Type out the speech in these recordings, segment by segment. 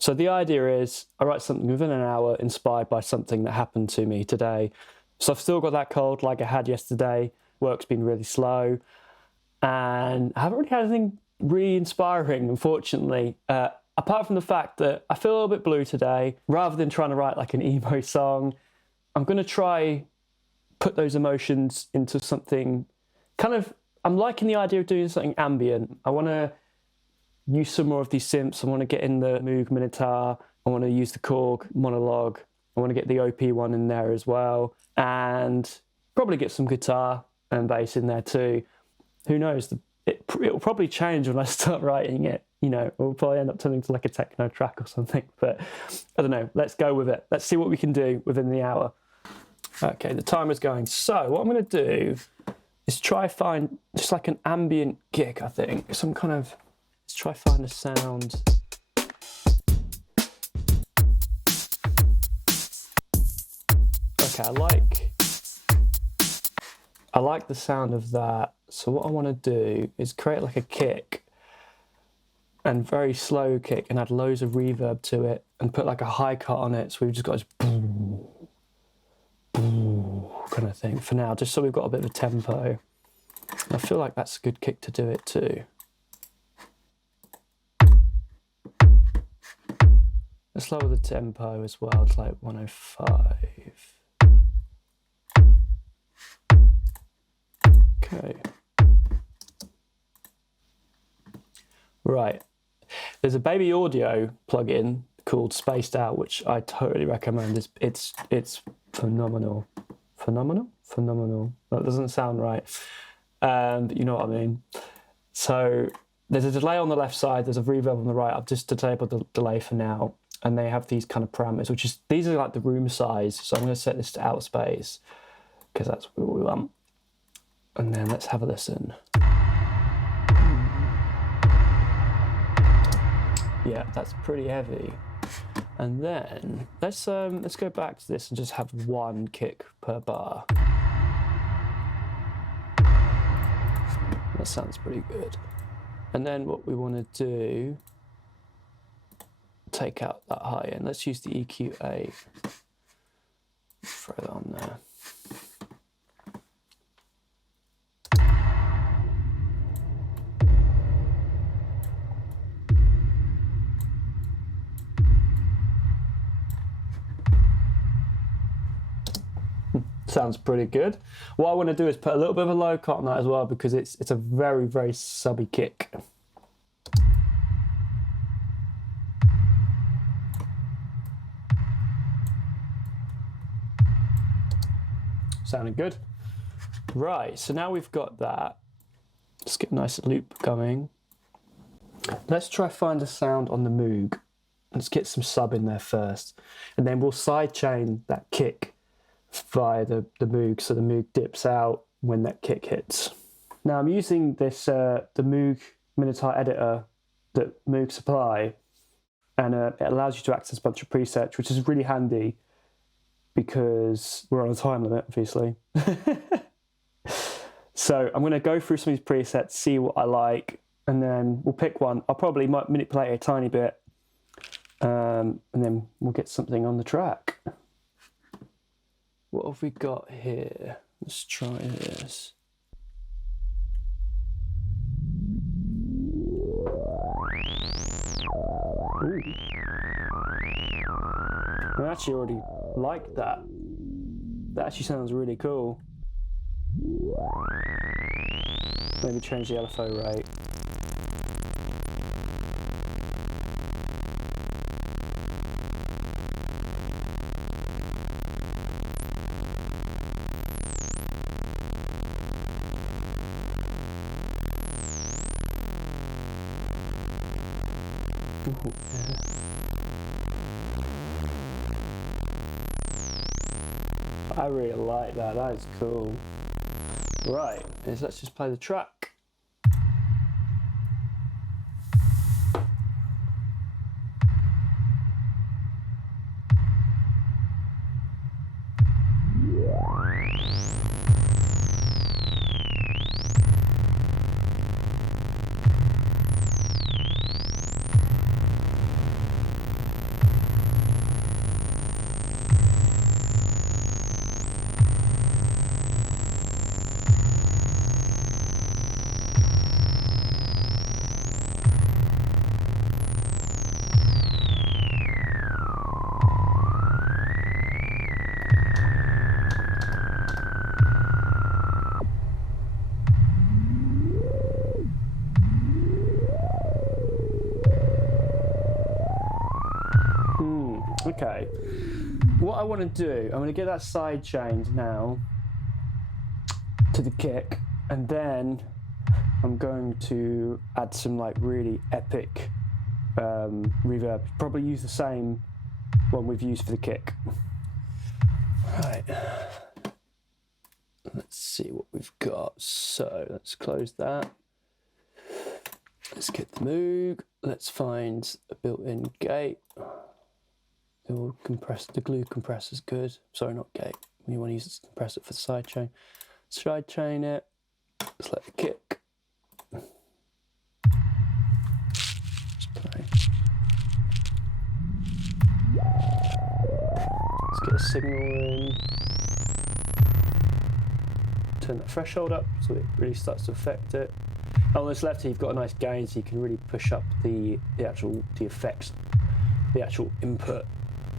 So the idea is I write something within an hour inspired by something that happened to me today. So I've still got that cold like I had yesterday. Work's been really slow. And I haven't really had anything really inspiring, unfortunately. Apart from the fact that I feel a little bit blue today. Rather than trying to write like an emo song, I'm going to try put those emotions into something kind of... I'm liking the idea of doing something ambient. I want to use some more of these synths. I want to get in the Moog Minotaur. I want to use the Korg Monologue. I want to get the OP one in there as well. And probably get some guitar and bass in there too. Who knows? It'll probably change when I start writing it. You know, we'll probably end up turning to like a techno track or something. But I don't know. Let's go with it. Let's see what we can do within the hour. Okay, the timer's going. So what I'm going to do is try find just like an ambient kick, I think. Some kind of... Let's try find a sound. Okay, I like the sound of that. So what I want to do is create like a kick, and very slow kick, and add loads of reverb to it, and put like a high cut on it. So we've just got this boom, boom kind of thing for now, just so we've got a bit of a tempo. And I feel like that's a good kick to do it too. Let's lower the tempo as well to like 105. Okay. Right. There's a baby audio plugin called Spaced Out, which I totally recommend. It's phenomenal. Phenomenal. That doesn't sound right. But you know what I mean. So there's a delay on the left side, there's a reverb on the right. I've just disabled the delay for now. And they have these kind of parameters, these are like the room size. So I'm going to set this to outspace because that's what we want. And then let's have a listen. Yeah, that's pretty heavy. And then let's go back to this and just have one kick per bar. That sounds pretty good. And then what we want to do, take out that high end. Let's use the EQ8. Throw that on there. Sounds pretty good. What I want to do is put a little bit of a low cut on that as well, because it's a very, very subby kick. Sounding good. Right, so now we've got that. Let's get a nice loop going. Let's try find a sound on the Moog. Let's get some sub in there first. And then we'll sidechain that kick via the Moog, so the Moog dips out when that kick hits. Now I'm using this the Moog Minotaur editor that Moog supply, and it allows you to access a bunch of presets, which is really handy because we're on a time limit, obviously. So I'm going to go through some of these presets, see what I like, and then we'll pick one. I'll probably manipulate it a tiny bit, and then we'll get something on the track. What have we got here? Let's try this. Ooh. I actually already like that. That actually sounds really cool. Maybe change the LFO rate. Ooh, yeah. I really like that. That is cool. Right, let's just play the track. Okay, what I want to do, I'm going to get that side chained now to the kick, and then I'm going to add some like really epic reverb. Probably use the same one we've used for the kick. Right, let's see what we've got. So let's close that. Let's get the Moog. Let's find a built-in gate. The glue compressor's good. Sorry, not gate. You want to use this compressor for the sidechain. Sidechain it. Just let it kick. Just play. Let's get a signal in. Turn that threshold up so it really starts to affect it. On this left here, you've got a nice gain, so you can really push up the actual effects, the actual input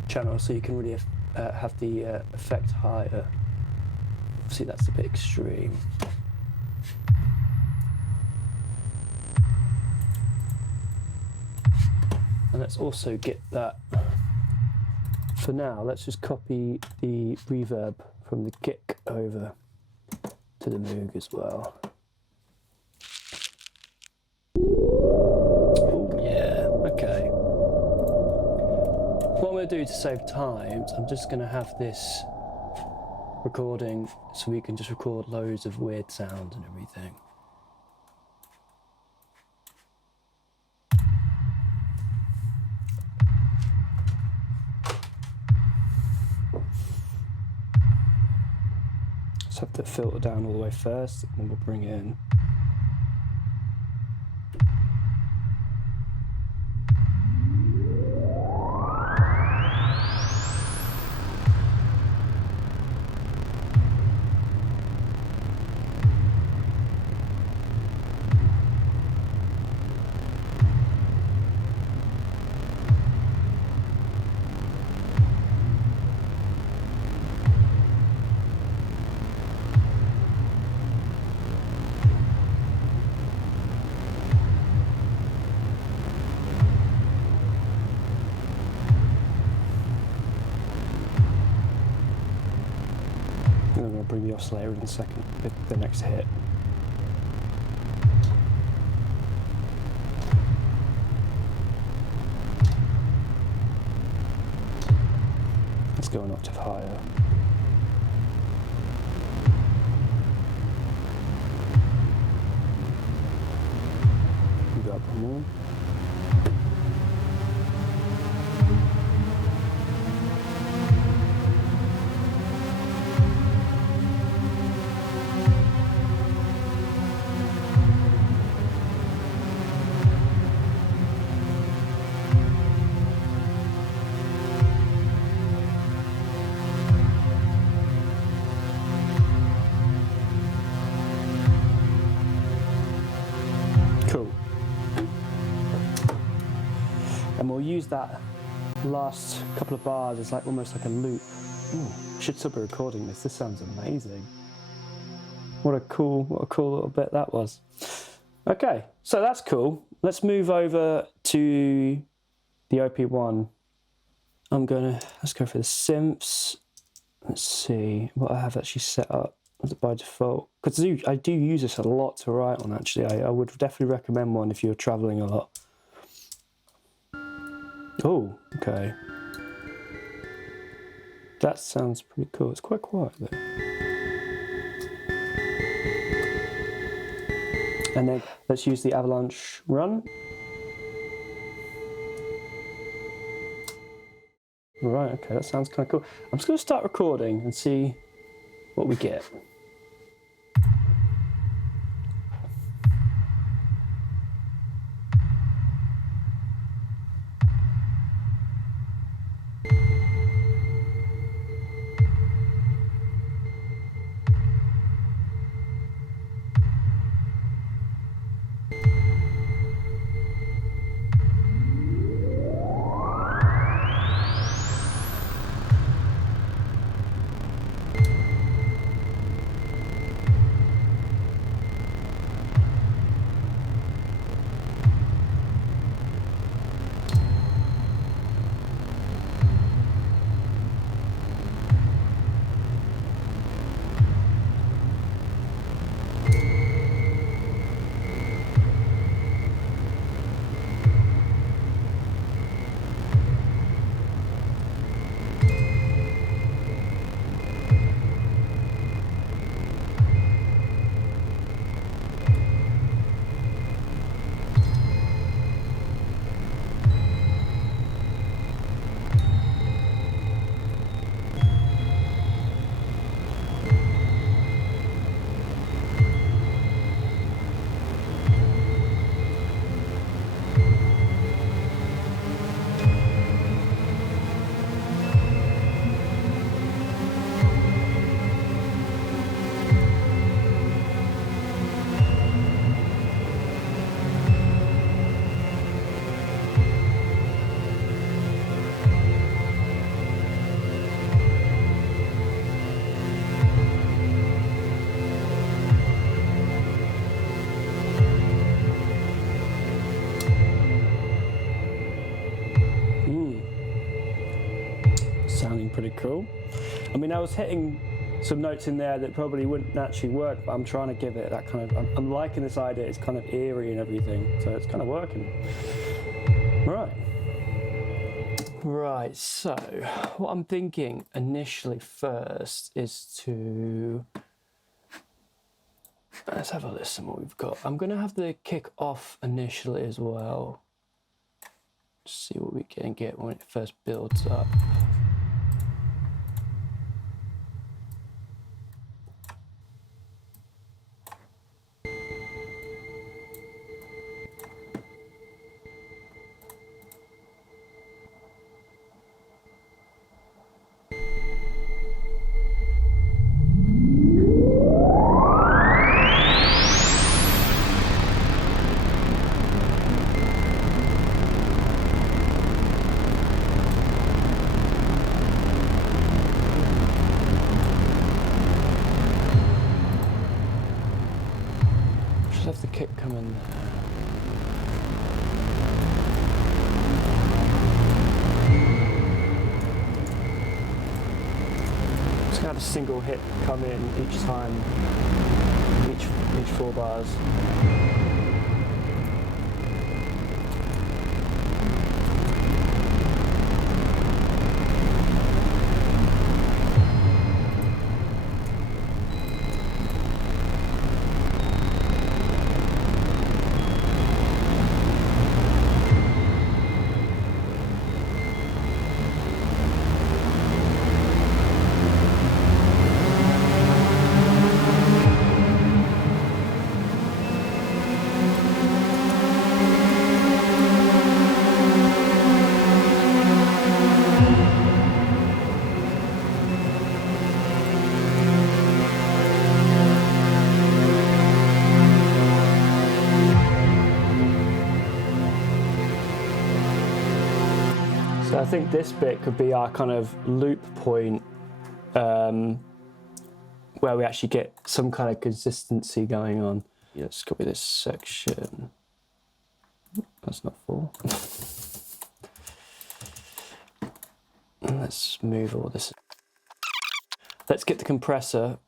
channel, so you can really have the effect higher. See, that's a bit extreme. And let's also get that. For now, let's just copy the reverb from the kick over to the Moog as well. Oh yeah, okay. What I'm going to do to save time is I'm just going to have this recording so we can just record loads of weird sounds and everything. Let's have the filter down all the way first, and then we'll bring it in. And I'm going to bring the oscillator in a second, the next hit. Let's go an octave higher. Go up one more. Cool. And we'll use that last couple of bars as like almost like a loop. Ooh, I should still be recording this. This sounds amazing. What a cool little bit that was. Okay, so that's cool. Let's move over to the OP1. Let's go for the synths. Let's see what I have actually set up by default. Because I do use this a lot to write on, actually. I would definitely recommend one if you're traveling a lot. Oh, okay. That sounds pretty cool. It's quite quiet though. And then let's use the avalanche run. Right, okay, that sounds kind of cool. I'm just going to start recording and see what we get. sounding pretty cool. I mean, I was hitting some notes in there that probably wouldn't naturally work, but I'm trying to give it that kind of, I'm liking this idea, it's kind of eerie and everything, so it's kind of working. Right, so what I'm thinking initially first is to, let's have a listen what we've got. I'm going to have the kick off initially as well. See what we can get when it first builds up. Have the kick come in there. Just gonna have a single hit come in each time, each 4 bars. So I think this bit could be our kind of loop point where we actually get some kind of consistency going on. Yeah, let's copy this section. That's not full. Let's move all this. Let's get the compressor,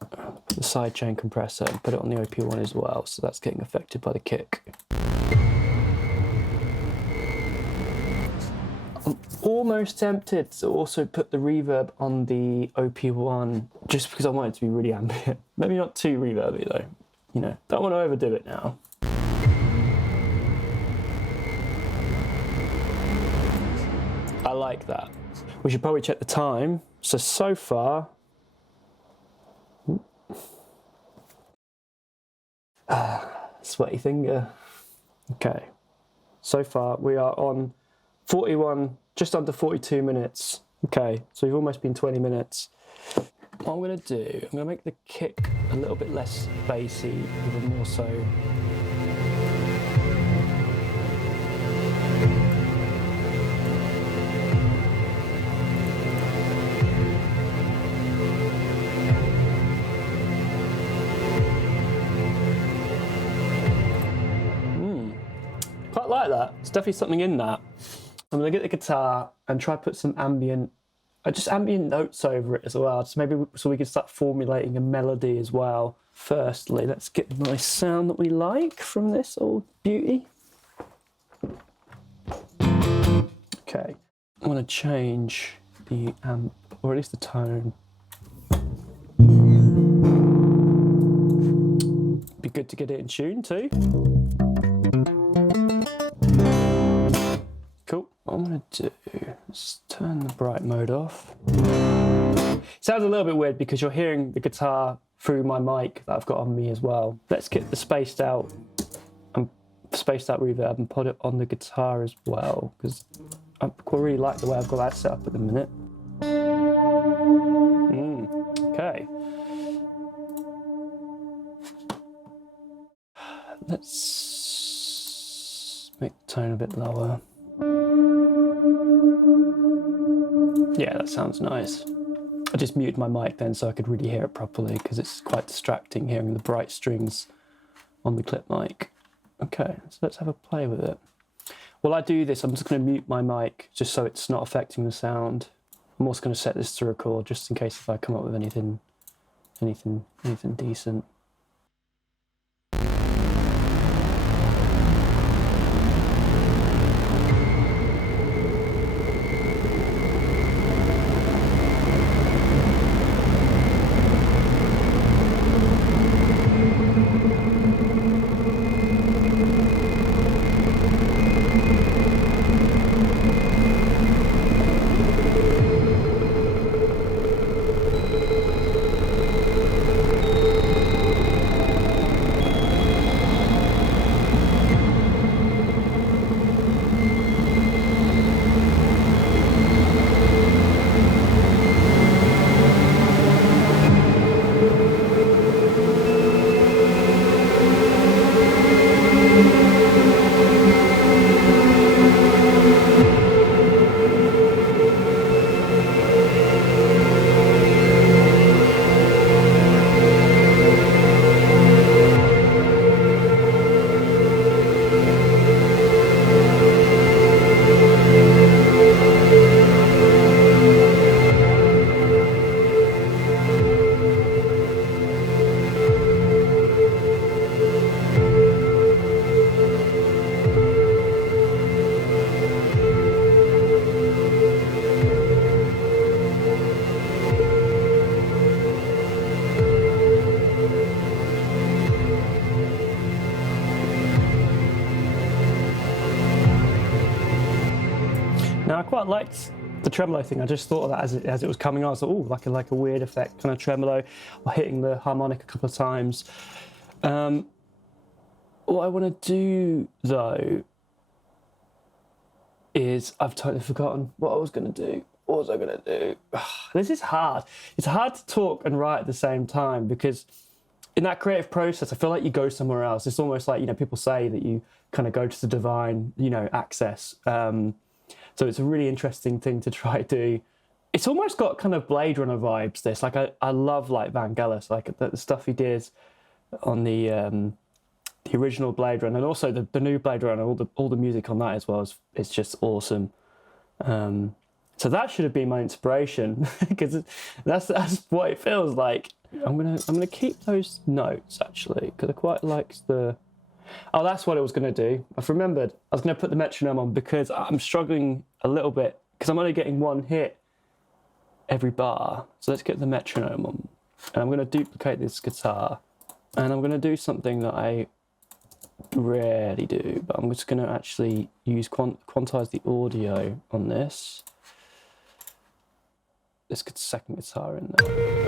the sidechain compressor, and put it on the OP1 as well, so that's getting affected by the kick. I'm almost tempted to also put the reverb on the OP1 just because I want it to be really ambient. Maybe not too reverby though, you know, don't want to overdo it now. I like that. We should probably check the time. So far, sweaty finger. Okay, so far we are on 41, just under 42 minutes. Okay, so we've almost been 20 minutes. What I'm gonna do, I'm gonna make the kick a little bit less bassy with a more so. Quite like that. There's definitely something in that. I'm gonna get the guitar and try to put some ambient, just ambient notes over it as well. So maybe so we can start formulating a melody as well. Firstly, let's get a nice sound that we like from this old beauty. Okay, I want to change the amp, or at least the tone. Be good to get it in tune too. Cool. What I'm going to do is turn the bright mode off. Sounds a little bit weird because you're hearing the guitar through my mic that I've got on me as well. Let's get the spaced out reverb and put it on the guitar as well because I really like the way I've got that set up at the minute. Okay. Let's make the tone a bit lower. Yeah, that sounds nice. I just muted my mic then so I could really hear it properly because it's quite distracting hearing the bright strings on the clip mic. Okay, so let's have a play with it. While I do this, I'm just going to mute my mic just so it's not affecting the sound. I'm also going to set this to record just in case if I come up with anything decent. Now I quite liked the tremolo thing. I just thought of that as it was coming on. I thought, oh, like a weird effect, kind of tremolo, or hitting the harmonic a couple of times. What I want to do though is I've totally forgotten what I was going to do. What was I going to do? This is hard. It's hard to talk and write at the same time because in that creative process, I feel like you go somewhere else. It's almost like, you know, people say that you kind of go to the divine, you know, access. So it's a really interesting thing to try to do. It's almost got kind of Blade Runner vibes, this. Like, I love, like, Vangelis, like, the stuff he did on the original Blade Runner, and also the new Blade Runner, all the music on that as well, it's just awesome. So that should have been my inspiration, because that's what it feels like. I'm gonna keep those notes, actually, because I quite liked the... Oh, that's what I was going to do. I've remembered. I was going to put the metronome on because I'm struggling a little bit because I'm only getting one hit every bar. So let's get the metronome on. And I'm going to duplicate this guitar. And I'm going to do something that I rarely do, but I'm just going to actually use quantize the audio on this. Let's get the second guitar in there.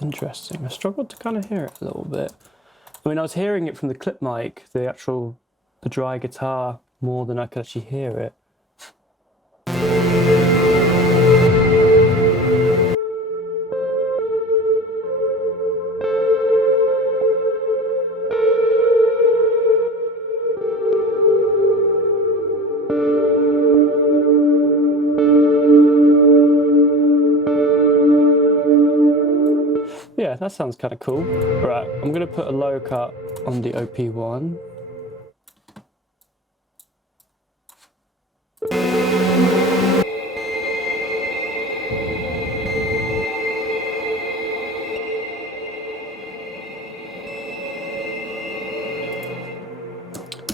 Interesting. I struggled to kind of hear it a little bit. I mean, I was hearing it from the clip mic, the dry guitar, more than I could actually hear it. Yeah, that sounds kind of cool. Right, I'm going to put a low cut on the OP1.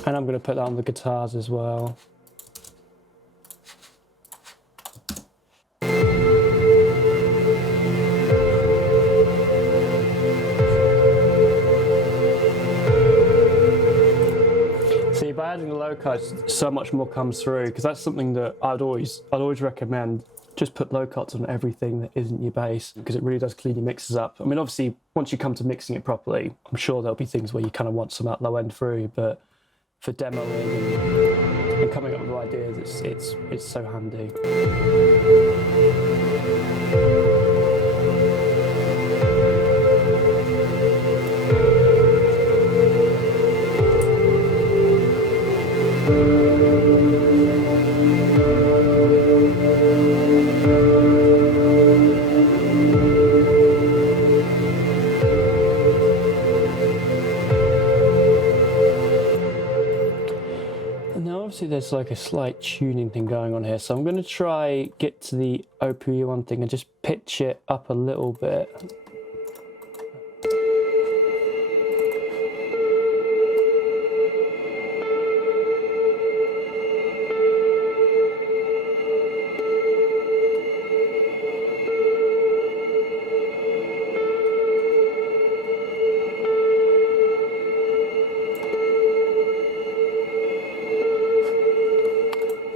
And I'm going to put that on the guitars as well. By adding the low cuts, so much more comes through, because that's something that I'd always recommend. just put low cuts on everything that isn't your bass, because it really does clean your mixes up. I mean, obviously, once you come to mixing it properly, I'm sure there'll be things where you kind of want some that low end through, but for demoing and coming up with ideas, it's so handy. Obviously there's like a slight tuning thing going on here, so I'm going to try get to the OP1 thing and just pitch it up a little bit.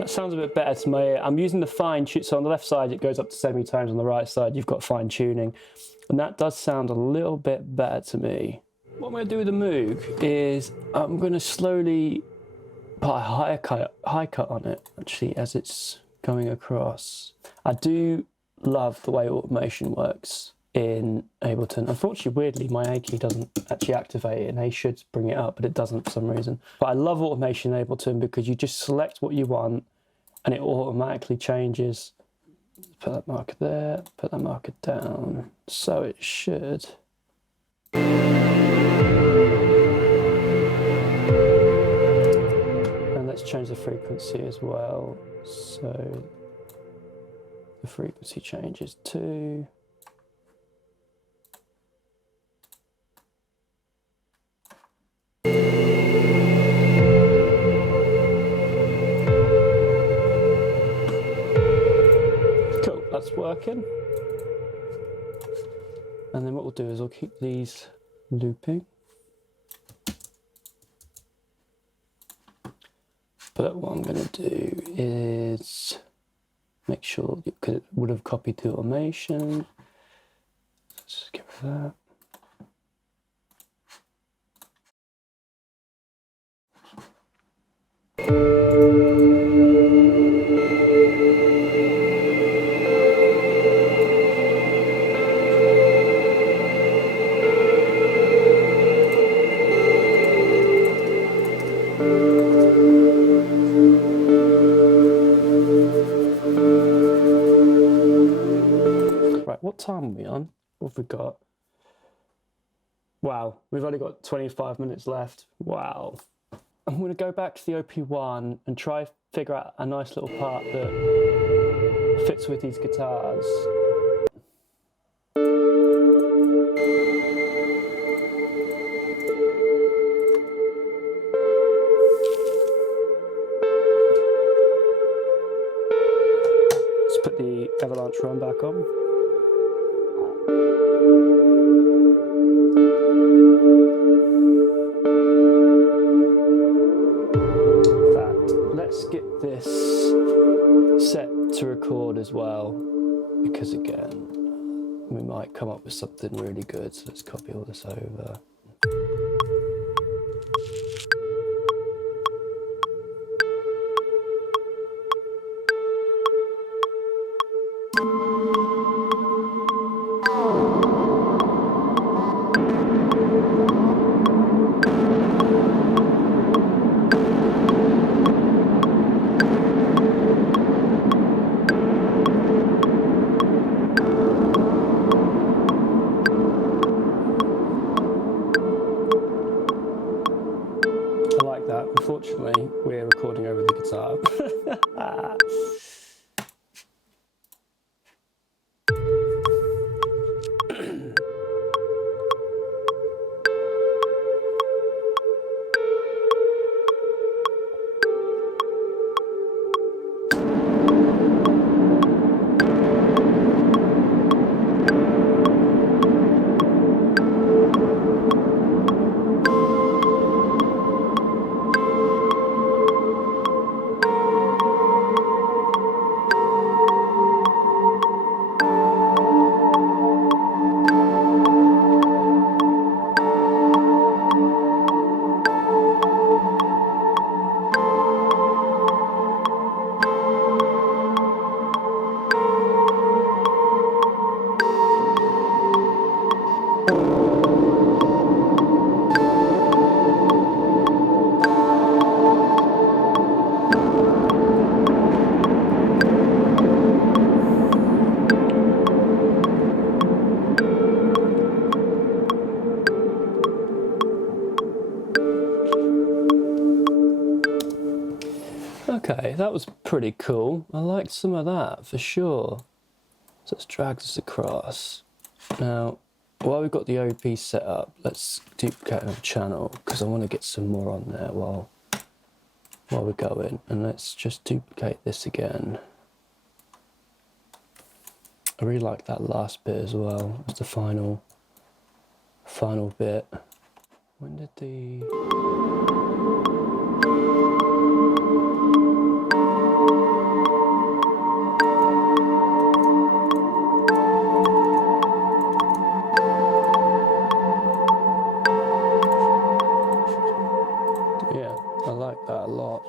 Sounds a bit better to my ear. I'm using the fine tune, so on the left side it goes up to semitones, on the right side you've got fine tuning, and that does sound a little bit better to me. What I'm going to do with the Moog is I'm going to slowly put a high cut on it, actually, as it's going across. I do love the way automation works in Ableton. Unfortunately, weirdly, my A key doesn't actually activate it, and A should bring it up, but it doesn't for some reason. But I love automation in Ableton because you just select what you want and it automatically changes. Put that marker there, put that marker down, so it should. And let's change the frequency as well. So the frequency changes to. That's working. And then what we'll do is we'll keep these looping. But what I'm going to do is make sure, because it would have copied the automation. Let's just get rid of that. What time are we on? What have we got? Wow, we've only got 25 minutes left. Wow. I'm going to go back to the OP1 and try figure out a nice little part that fits with these guitars. Let's put the Avalanche run back on. Let's get this set to record as well, because again, we might come up with something really good. So let's copy all this over. Unfortunately, we're recording over the guitar. that was pretty cool. I liked some of that for sure. So let's drag this across. Now, while we've got the OP set up, let's duplicate another channel because I want to get some more on there while we're going. And let's just duplicate this again. I really like that last bit as well. It's the final bit. When did the... Yeah, I like that a lot.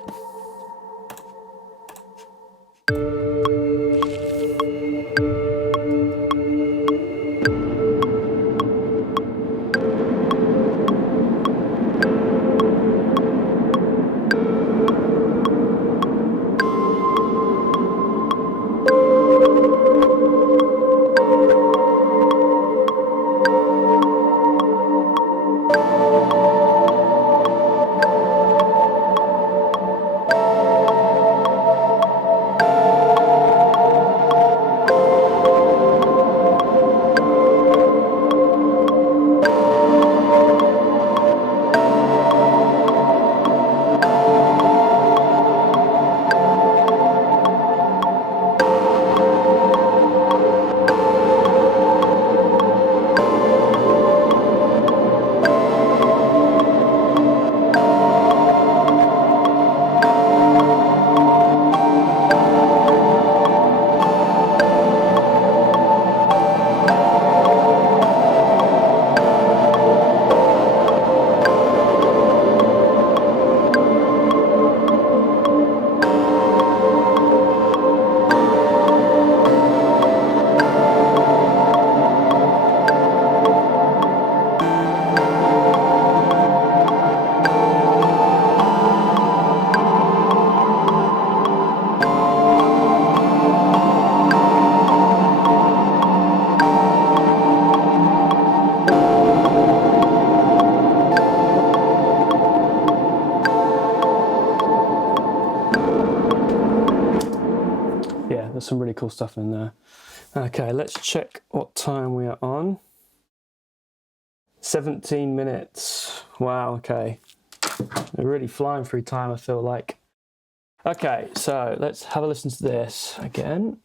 There's some really cool stuff in there. Okay, let's check what time we are on. 17 minutes. Wow, okay. We're really flying through time, I feel like. Okay, so let's have a listen to this again.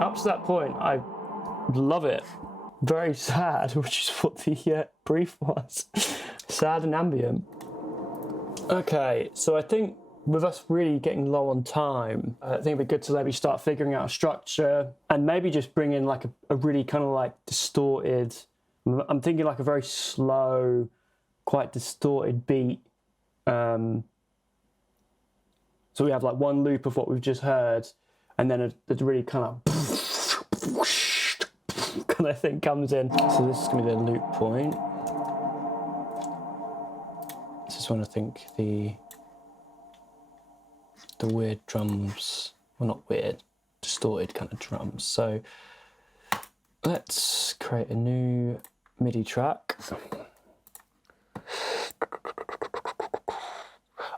Up to that point, I love it. Very sad, which is what the brief was. Sad and ambient. Okay, so I think with us really getting low on time, I think it'd be good to maybe start figuring out a structure and maybe just bring in like a really kind of like distorted, I'm thinking like a very slow, quite distorted beat. So we have like one loop of what we've just heard and then a really kind of kind of thing comes in. So this is going to be the loop point. This is when I think the the weird drums, well not weird, distorted kind of drums. So let's create a new MIDI track.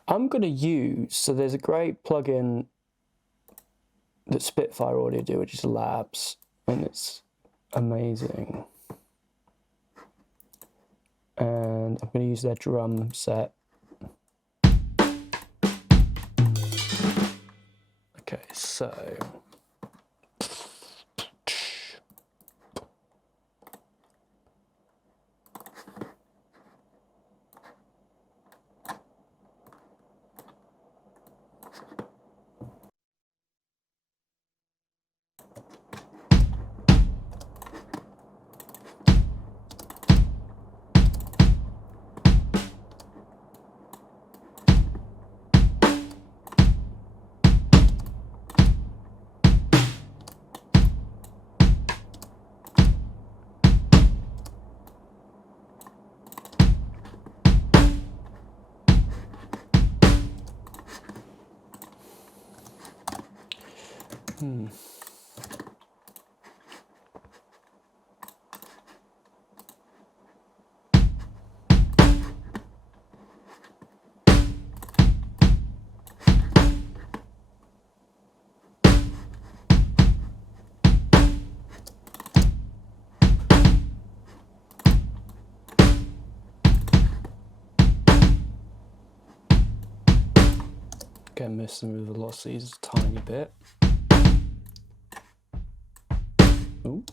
I'm going to use, so there's a great plugin that Spitfire Audio do, which is Labs, and it's amazing. And I'm going to use their drum set. Okay, so again, messing with the velocities a tiny bit. Ooh.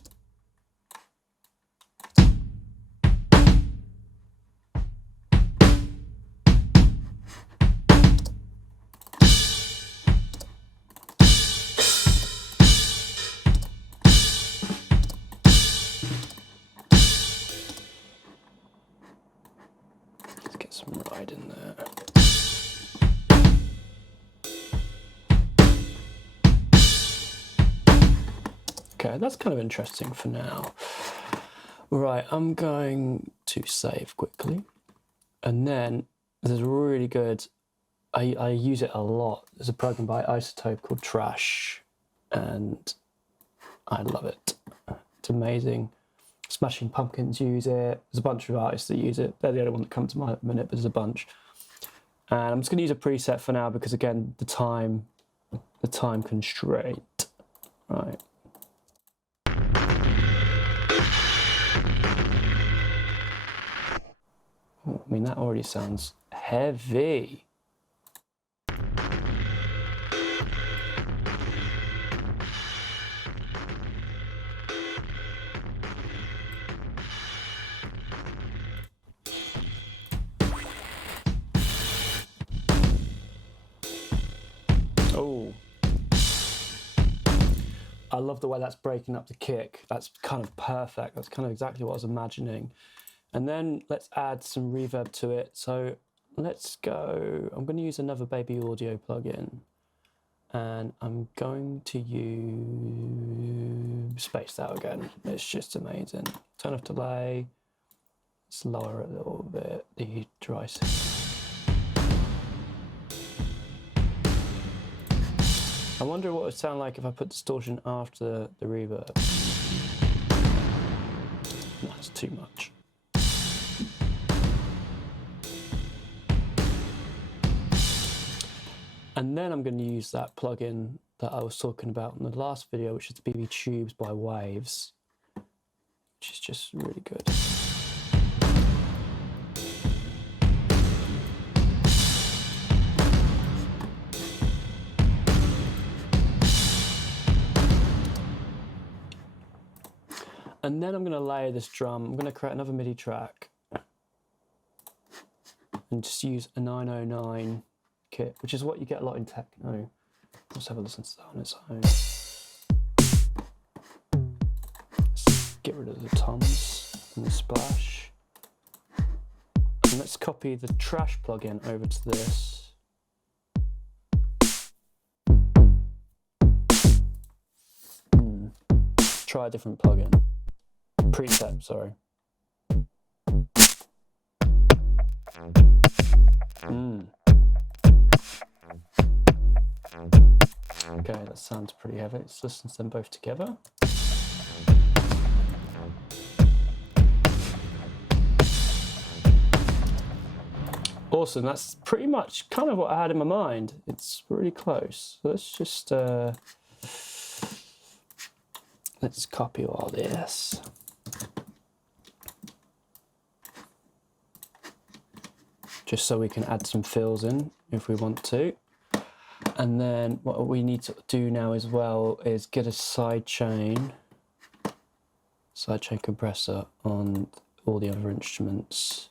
Let's get some ride in there. Okay, that's kind of interesting for now. Right, I'm going to save quickly. And then there's a really good, I use it a lot. There's a program by Isotope called Trash, and I love it. It's amazing. Smashing Pumpkins use it. There's a bunch of artists that use it. They're the only one that comes to mind at the minute, but there's a bunch. And I'm just going to use a preset for now because, again, the time constraint. Right. Oh, I mean, that already sounds heavy. Oh. I love the way that's breaking up the kick. That's kind of perfect. That's kind of exactly what I was imagining. And then let's add some reverb to it. So let's go, I'm going to use another Baby Audio plugin. And I'm going to use Spaced Out again. It's just amazing. Turn off delay. Let's lower it a little bit, the dry sync. I wonder what it would sound like if I put distortion after the reverb. No, that's too much. And then I'm going to use that plugin that I was talking about in the last video, which is the BB Tubes by Waves, which is just really good. And then I'm going to layer this drum. I'm going to create another MIDI track and just use a 909 kit, which is what you get a lot in techno. Let's have a listen to that on its own. Let's get rid of the toms and the splash. And let's copy the Trash plugin over to this. Try a different plugin. Preset, sorry. Okay, that sounds pretty heavy. Let's listen to them both together. Awesome, that's pretty much kind of what I had in my mind. It's really close. Let's just let's copy all this. Just so we can add some fills in if we want to. And then what we need to do now as well is get a sidechain compressor on all the other instruments.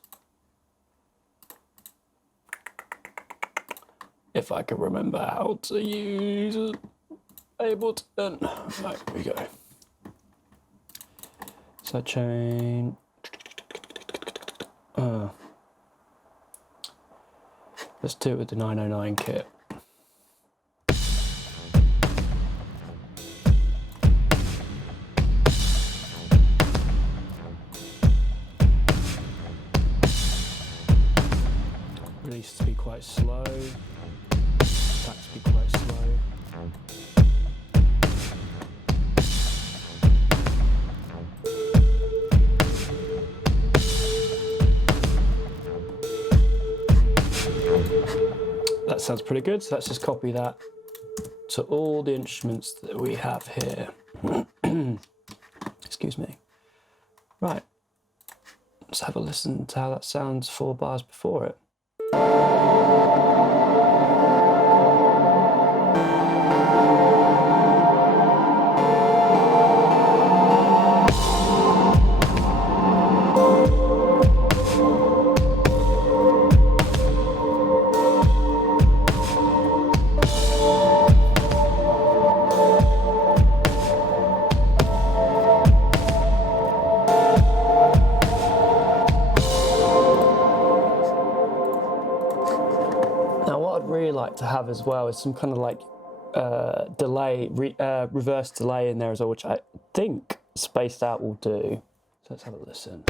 If I can remember how to use Ableton. Right, here we go. Sidechain. Let's do it with the 909 kit. Release to be quite slow. Attack to be quite slow. That sounds pretty good, so let's just copy that to all the instruments that we have here. Excuse me. Right, let's have a listen to how that sounds 4 bars before it. To have as well is some kind of like delay, reverse delay in there as well, which I think Spaced Out will do. So let's have a listen.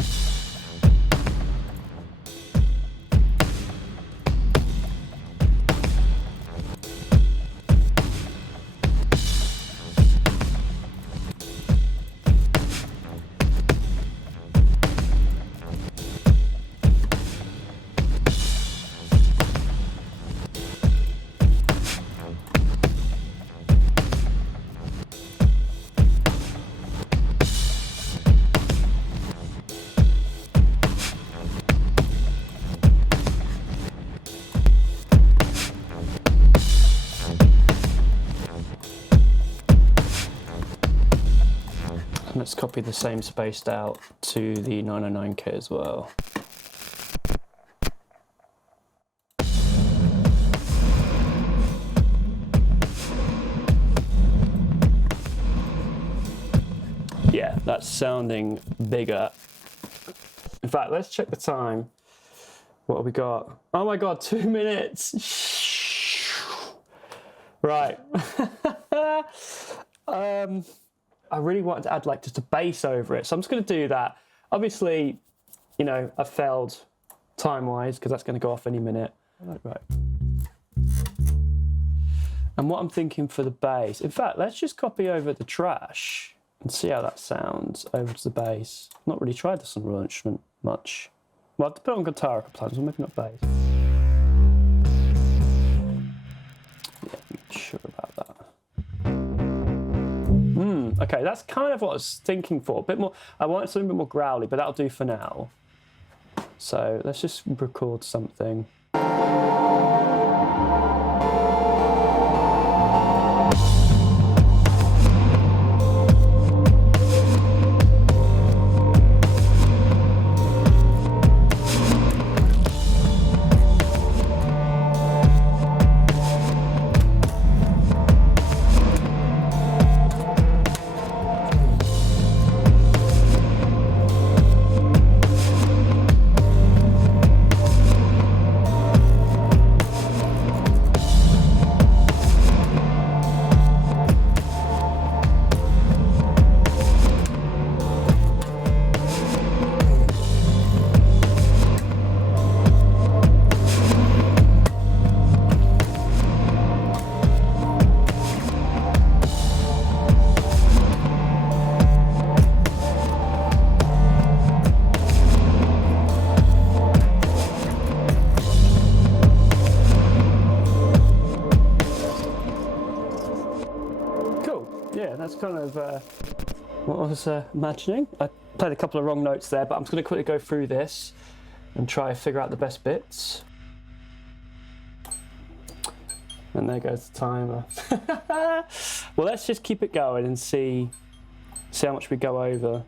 Let's copy the same Spaced Out to the 909 kit as well. Yeah, that's sounding bigger. In fact, let's check the time. What have we got? Oh my God, 2 minutes. Right. I really wanted to add like just a bass over it, so I'm just going to do that. Obviously, you know, I've failed time-wise because that's going to go off any minute. Right. And what I'm thinking for the bass, in fact, let's just copy over the trash and see how that sounds over to the bass. I've not really tried this on real instrument much. Well, I've put it on guitar a couple times, but maybe not bass. Yeah, I'm not sure about that. Okay, that's kind of what I was thinking for. A bit more, I want something a bit more growly, but that'll do for now. So let's just record something. that's kind of what I was imagining. I played a couple of wrong notes there, but I'm just going to quickly go through this and try to figure out the best bits. And there goes the timer. Well, let's just keep it going and see how much we go over.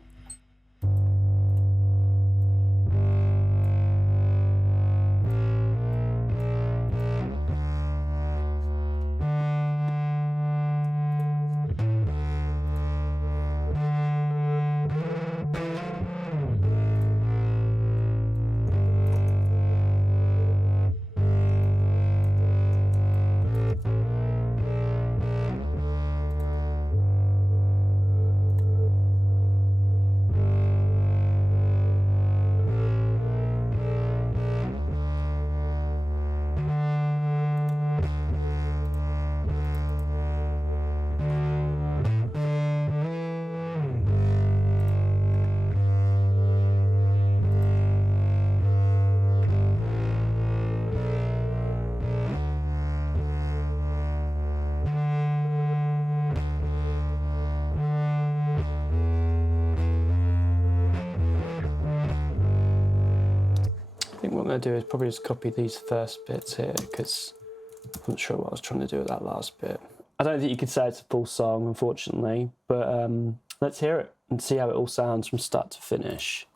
I think what I'm going to do is probably just copy these first bits here, because I'm not sure what I was trying to do with that last bit. I don't think you could say it's a full song, unfortunately, but let's hear it and see how it all sounds from start to finish.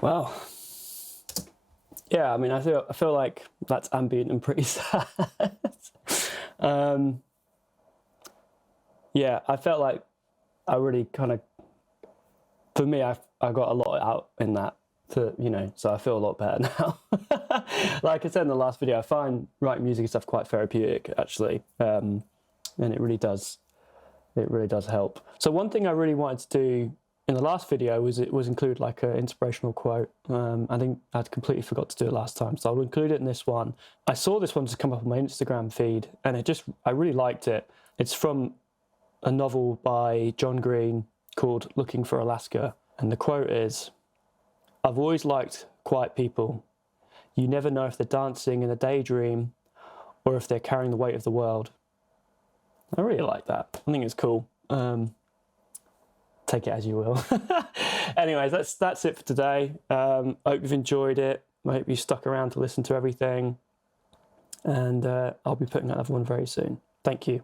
Well, yeah, I mean, I feel like that's ambient and pretty sad. Yeah, I felt like I really kind of, for me, I got a lot out in that, so I feel a lot better now. Like I said in the last video, I find writing music and stuff quite therapeutic, actually, and it really does help. So one thing I really wanted to do in the last video was include like an inspirational quote. I think I'd completely forgot to do it last time, so I'll include it in this one. I saw this one just come up on my Instagram feed, and I really liked it. It's from a novel by John Green called Looking for Alaska, and the quote is, "I've always liked quiet people. You never know if they're dancing in a daydream or if they're carrying the weight of the world." I really like that. I think it's cool. Take it as you will. Anyways, that's it for today. I hope you've enjoyed it. I hope you stuck around to listen to everything. And I'll be putting another one very soon. Thank you.